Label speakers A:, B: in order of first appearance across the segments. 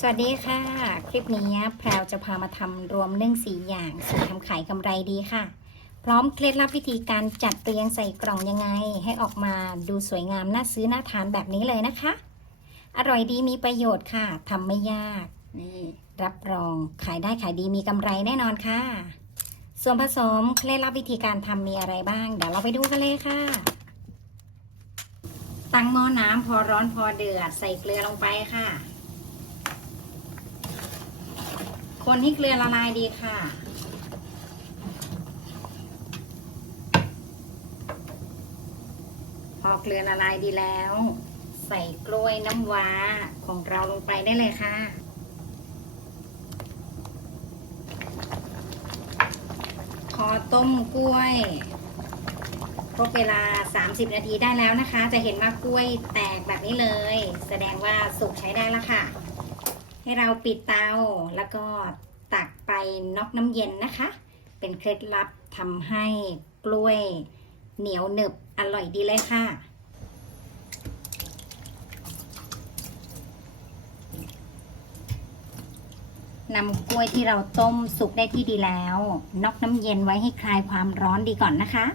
A: สวัสดีค่ะ คลิปนี้แพรวจะพามาทำรวมนึ่องสีอย่างสูตรทำขายกำไรดีค่ะ พร้อมเคล็ดลับวิธีการจัดเรียงใส่กล่องยังไง ให้ออกมาดูสวยงามน่าซื้อน่าทานแบบนี้เลยนะคะ อร่อยดีมีประโยชน์ค่ะทำไม่ยากนี่รับรองขายได้ขายดีมีกำไรแน่นอนค่ะ ส่วนผสมเคล็ดลับวิธีการทำมีอะไรบ้าง เดี๋ยวเราไปดูกันเลยค่ะ ตั้งหม้อน้ำพอร้อนพอเดือดใส่เกลือลงไปค่ะ คนให้เกลือละลายดีค่ะ พอเกลือละลายดีแล้ว ใส่กล้วยน้ำว้าของเราลงไปได้เลยค่ะพอต้มกล้วยครบเวลา 30 นาทีได้แล้วนะคะ จะเห็นว่ากล้วยแตกแบบนี้เลย แสดงว่าสุกใช้ได้แล้วค่ะ ให้เราปิดเตาแล้วก็ตักไปน็อกน้ำเย็นนะคะ เป็นเคล็ดลับทำให้กล้วยเหนียวหนึบอร่อยดีเลยค่ะนำกล้วยที่เราต้มสุกได้ที่ดีแล้วน็อกน้ำเย็นไว้ให้คลายความร้อนดีก่อนนะคะ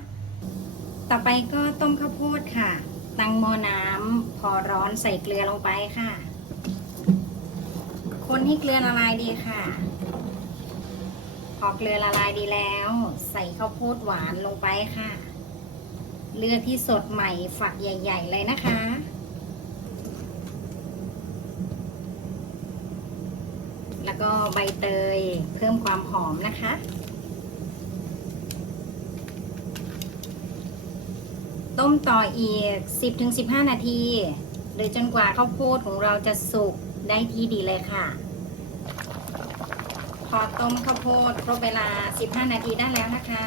A: ต่อไปก็ต้มข้าวโพดค่ะ ตั้งหม้อน้ำพอร้อนใส่เกลือลงไปค่ะ คนให้เกลือละลายดีค่ะ พอเกลือละลายดีแล้ว ใส่ข้าวโพดหวานลงไปค่ะ เลือดที่สดใหม่ฝักใหญ่ ๆ เลยนะคะแล้วก็ใบเตยเพิ่มความหอมนะคะ ต้มต่ออีก 10-15 นาที โดยจนกว่าข้าวโพดของเราจะสุก ได้ที่ดีเลยค่ะ พอต้มข้าวโพดครบเวลา 15 นาทีได้แล้วนะคะ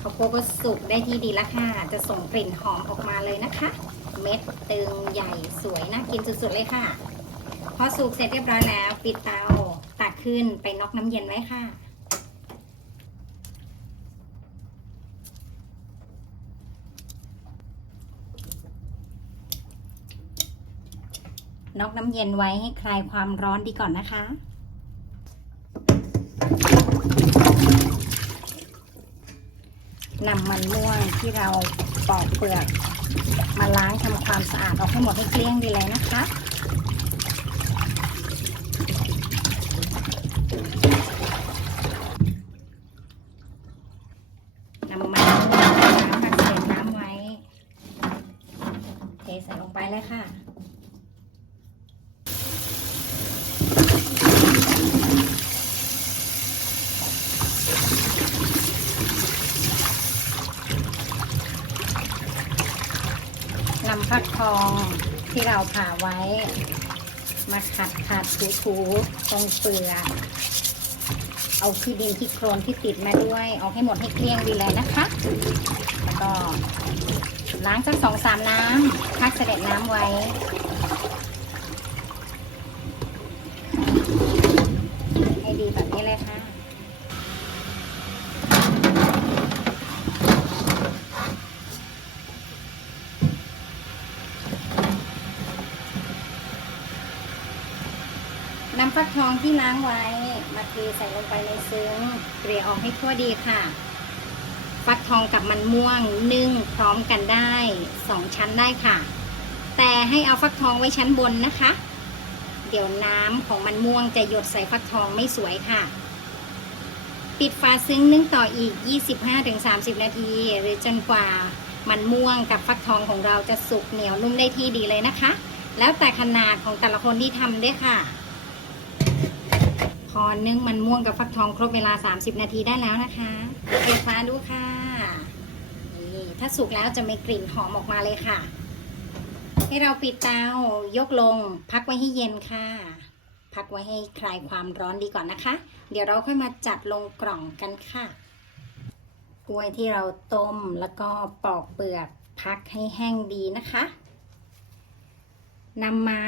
A: ข้าวโพดก็สุกได้ที่ดีแล้วค่ะ จะส่งกลิ่นหอมออกมาเลยนะคะ เม็ดตึงใหญ่สวยน่ากินสุดๆเลยค่ะ พอสุกเสร็จเรียบร้อยแล้ว ปิดเตาตักขึ้นไปน็อกน้ำเย็นไว้ค่ะ น็อกน้ำเย็นไว้ให้คลายความร้อนดีก่อนนะคะ นำมันม่วงที่เราปอกเปลือก มาล้างทำความสะอาดออกให้หมดให้เกลี้ยงดีเลยนะคะนำมันม่วงล้างค่ะเสด็จน้ำไว้เทใส่ลงไปเลยค่ะ นำฟักทองที่เราผ่าไว้ มาขัดขัดถูถูตรงเปลือกเอาขี้ดินที่โครนที่ติดมาด้วยเอาให้หมดให้เกลี้ยงดีเลยนะคะ แล้วก็ล้างสักสองสามน้ำพักเสด็จน้ำไว้ ให้ดีแบบนี้เลยค่ะ นำฟัก ที่ล้างไว้มาเทใส่ลงไปในซึ้งเกลี่ยออกให้ทั่วดีค่ะ ฟักทองกับมันม่วงนึ่งพร้อมกันได้สองชั้นได้ค่ะ แต่ให้เอาฟักทองไว้ชั้นบนนะคะ เดี๋ยวน้ำของมันม่วงจะหยดใส่ฟักทองไม่สวยค่ะ ปิดฝาซึ้งนึ่งต่ออีก 25-30 นาที หรือจนกว่ามันม่วงกับฟักทองของเราจะสุกเหนียวนุ่มได้ที่ดีเลยนะคะ แล้วแต่ขนาดของแต่ละคนที่ทำด้วยค่ะ พอนึ่งมันม่วงกับฟักทองครบเวลา 30 นาทีได้แล้วนะคะเปิดฟ้าดูค่ะนี่ถ้าสุกแล้วจะมีกลิ่นหอมออกมาเลยค่ะ ให้เราปิดเตายกลง พักไว้ให้เย็นค่ะ พักไว้ให้คลายความร้อนดีก่อนนะคะ เดี๋ยวเราค่อยมาจัดลงกล่องกันค่ะกล้วยที่เราต้มแล้วก็ปอกเปลือกพักให้แห้งดีนะคะนำมา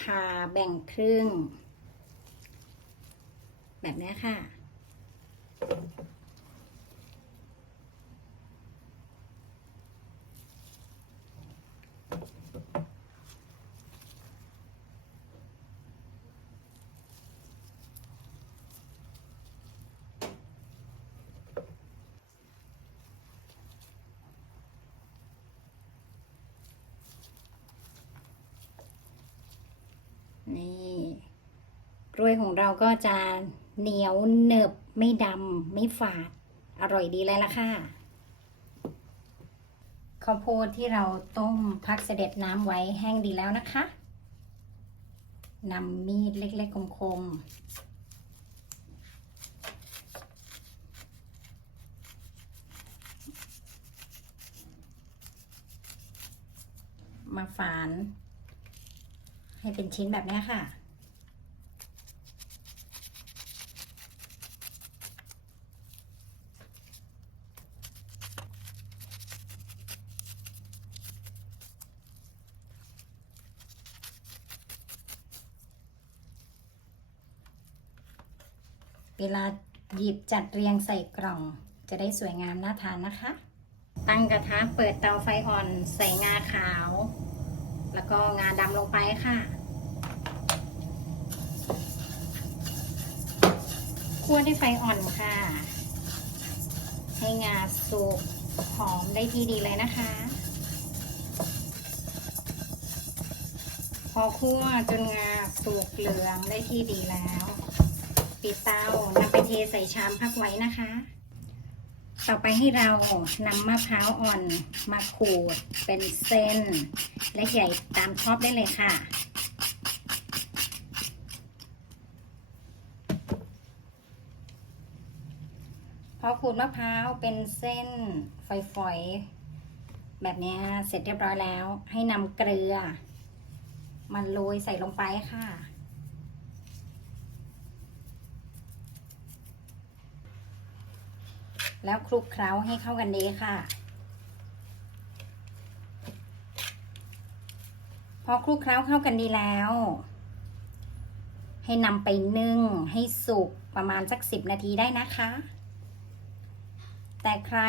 A: ผ่าแบ่งครึ่ง แบบนี้ค่ะ นี่กล้วยของเราก็จะ เหนียวเนบไม่ดำไม่ฝาด อร่อยดีเลยล่ะค่ะ ข้าวโพดที่เราต้มพักเสด็จน้ำไว้แห้งดีแล้วนะคะนำมีดเล็กๆคมๆ มาฝาน ให้เป็นชิ้นแบบนี้ค่ะ เวลาหยิบจัดเรียงใส่กล่อง จะได้สวยงามน่าทานนะคะ ตั้งกระทะเปิดเตาไฟอ่อนใส่งาขาว แล้วก็งาดำลงไปค่ะคั่วด้วยไฟอ่อนค่ะ ให้งาสุกหอมได้ที่ดีเลยนะคะ พอคั่วจนงาสุกเหลืองได้ที่ดีแล้ว ปิดเตานำไปเทใส่ชามพักไว้นะคะ ต่อไปให้เรานำมะพร้าวอ่อนมาขูดเป็นเส้น และใหญ่ตามชอบได้เลยค่ะพอขูดมะพร้าวเป็นเส้นฝอยๆ แบบนี้เสร็จเรียบร้อยแล้ว ให้นำเกลือ มันโรยใส่ลงไปค่ะ แล้วคลุกเคล้าให้เข้ากันดีค่ะ พอคลุกเคล้าเข้ากันดีแล้ว ให้นำไปนึ่งให้สุกประมาณสักสิบนาทีได้นะคะ แต่ใคร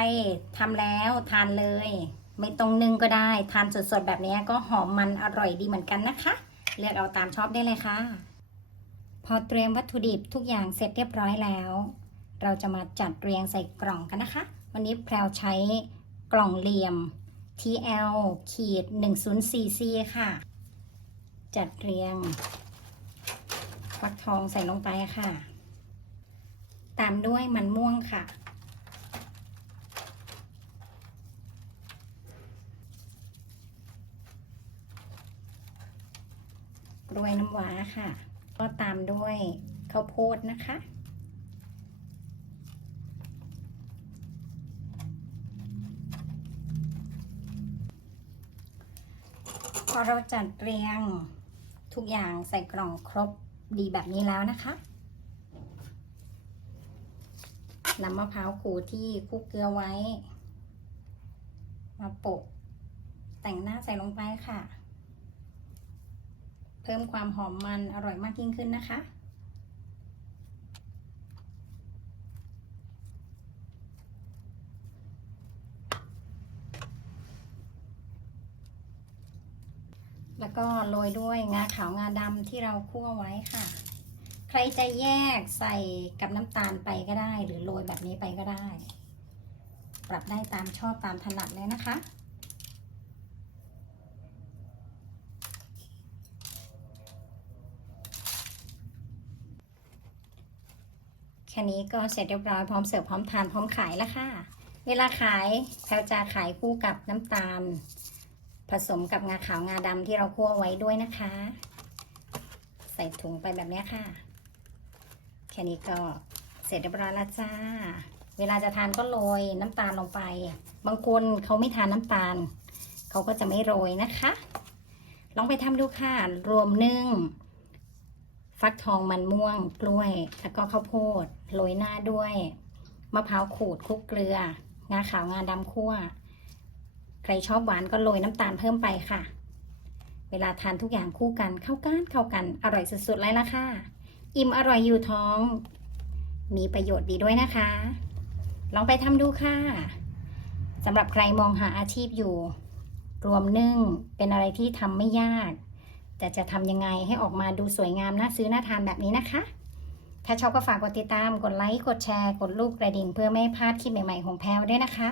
A: ทำแล้วทานเลย ไม่ต้องนึ่งก็ได้ ทานสดๆแบบนี้ก็หอมมันอร่อยดีเหมือนกันนะคะ เลือกเอาตามชอบได้เลยค่ะ พอเตรียมวัตถุดิบทุกอย่างเสร็จเรียบร้อยแล้ว เราจะมาจัดเรียงใส่กล่องกันนะคะ วันนี้แพรวใช้กล่องเหลี่ยม TL ขีด 104C ค่ะ จัดเรียงฟักทองใส่ลงไปค่ะ ตามด้วยมันม่วงค่ะ กล้วยน้ำว้าค่ะ ก็ตามด้วยข้าวโพดนะคะ อเราจัดเรียงทุกอย่างใส่กล่องครบดีแบบนี้แล้วนะคะนำมะพร้าวขูดที่คลุกเกลือไว้ มาโปะแต่งหน้าใส่ลงไปค่ะ เพิ่มความหอมมันอร่อยมากยิ่งขึ้นนะคะ แล้วก็โรยด้วยงาขาวงาดำที่เราคั่วไว้ค่ะ ใครจะแยกใส่กับน้ำตาลไปก็ได้ หรือโรยแบบนี้ไปก็ได้ ปรับได้ตามชอบตามถนัดเลยนะคะแค่นี้ก็เสร็จเรียบร้อยพร้อมเสิร์ฟพร้อมทานพร้อมขายแล้วค่ะ เวลาขายแพลวจะขายคู่กับน้ำตาล ผสมกับงาขาวงาดำที่เราคั่วไว้ด้วยนะคะ ใส่ถุงไปแบบนี้ค่ะ แค่นี้ก็เสร็จเรียบร้อยแล้วจ้า เวลาจะทานก็โรยน้ำตาลลงไป บางคนเขาไม่ทานน้ำตาล เขาก็จะไม่โรยนะคะ ลองไปทำดูค่ะ รวมนึ่ง ฟักทองมันม่วง กล้วย แล้วก็ข้าวโพด โรยหน้าด้วย มะพร้าวขูดคลุกเกลือ งาขาวงาดำคั่ว ใครชอบหวานก็โรยน้ำตาลเพิ่มไปค่ะ เวลาทานทุกอย่างคู่กันเข้ากันเข้ากันอร่อยสุดๆเลยละค่ะ อิ่มอร่อยอยู่ท้อง มีประโยชน์ดีด้วยนะคะ ลองไปทำดูค่ะสำหรับใครมองหาอาชีพอยู่ รวมนึ่งเป็นอะไรที่ทำไม่ยาก แต่จะทำยังไงให้ออกมาดูสวยงามน่าซื้อน่าทานแบบนี้นะคะ ถ้าชอบก็ฝากกดติดตาม กดไลค์ กดแชร์ กดลูกกระดิ่งเพื่อไม่พลาดคลิปใหม่ๆของแพลวด้วยนะคะ